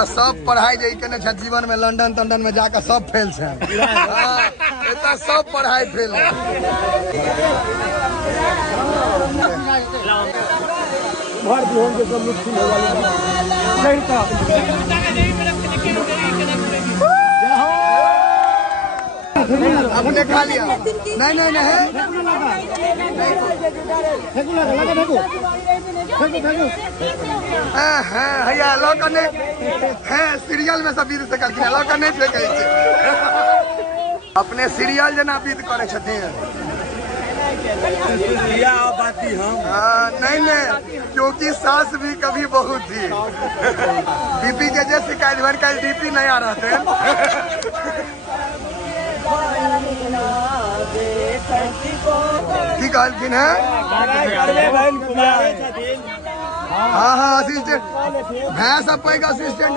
एता सब पढ़ाई जे केने छ जीवन में लंदन तंडन में जाकर सब फेल छै। एता सब पढ़ाई फेल है। भर बिहान के सब लुट्ठी हो आपने खा लिया? नहीं नहीं नहीं भैया लौकर नहीं सीरियल में सब बीत से करके लौकर नहीं फेंके अपने सीरियल जना बीत करे छथिन। नहीं नहीं क्योंकि सास भी कभी बहू थी। डीपी के जैसे शिकायत भर का डीपी नहीं आ रहा थे। की कहलखिन है? हाँ हाँ असिस्टेंट भैंस पैघ असिस्टेंट